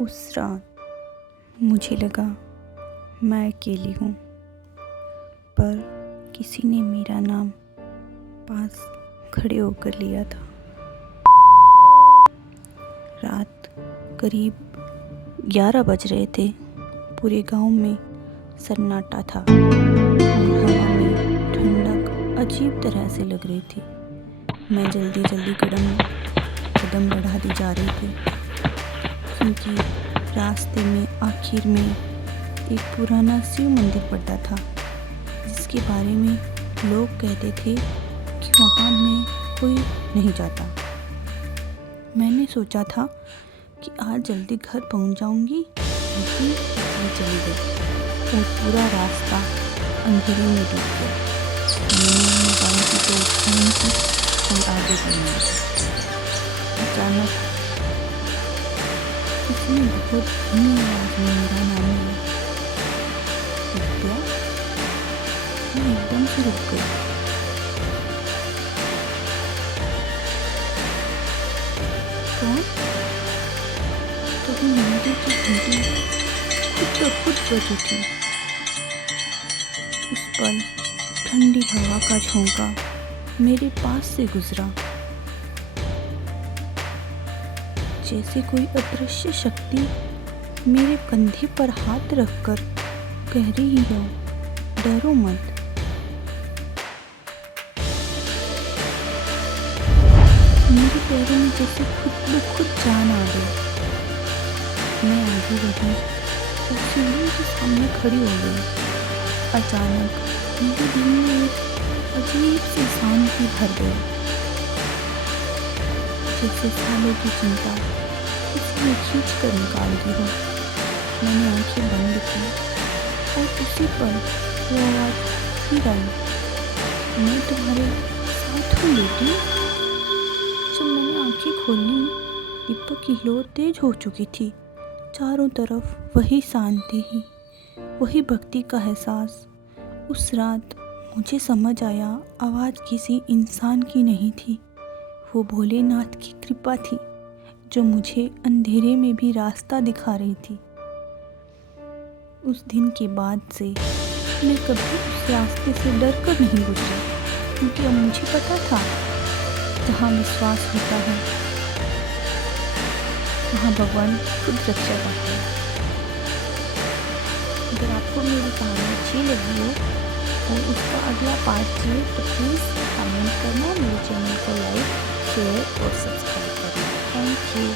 उस रात मुझे लगा मैं अकेली हूँ, पर किसी ने मेरा नाम पास खड़े होकर लिया था। रात करीब 11 बज रहे थे। पूरे गांव में सन्नाटा था और हवा में ठंडक अजीब तरह से लग रही थी। मैं जल्दी जल्दी कदम बढ़ाती जा रही थी, क्योंकि रास्ते में आखिर में एक पुराना शिव मंदिर पड़ता था, जिसके बारे में लोग कहते थे कि वहाँ में कोई नहीं जाता। मैंने सोचा था कि आज जल्दी घर पहुँच जाऊँगी, लेकिन मैं चली गई और पूरा रास्ता अंधेरे में डूब गया। मैंने मोबाइल की टॉर्च ऑन की और आगे बढ़ने लगी। अचानक किसी ने बहुत धीमी आवाज में मेरा नाम लिया। विद्या। मैं एकदम से रुक गई। कौन? तभी मंदिर की घंटी खुद बज उठी। उस पल ठंडी हवा का झोंका मेरे पास से गुजरा, जैसे कोई अदृश्य शक्ति मेरे कंधे पर हाथ रखकर कह रही हो, डरो मत। मेरे पैरों में जैसे खुद जान आ गई। मैं आगे बढ़ी और सीढ़ी के सामने खड़ी हो गई। अचानक मेरे दिल में एक अजीब सी शांति भर गई, जैसे सालों की चिंता किसी ने खींच कर निकाल दी हो। मैंने आंखें बंद की और उसी पर वो आवाज़ फिर आई, मैं तुम्हारे साथ हूँ बेटी। जब मैंने आंखें खोली, दीपक की लौ तेज हो चुकी थी। चारों तरफ वही शांति ही, वही भक्ति का एहसास। उस रात मुझे समझ आया, आवाज़ किसी इंसान की नहीं थी, वो भोलेनाथ की कृपा थी, जो मुझे अंधेरे में भी रास्ता दिखा रही थी। उस दिन के बाद से मैं कभी उस रास्ते से डर कर नहीं गुजरी, क्योंकि अब मुझे पता था, जहाँ विश्वास होता है वहाँ भगवान खुद रक्षा करते हैं। अगर आपको मेरी कहानी अच्छी लगी हो और उसका अगला पार्ट चाहिए तो प्लीज़ कमेंट करना, मेरे चैनल को लाइक, शेयर और सब्सक्राइब करना। Thank you.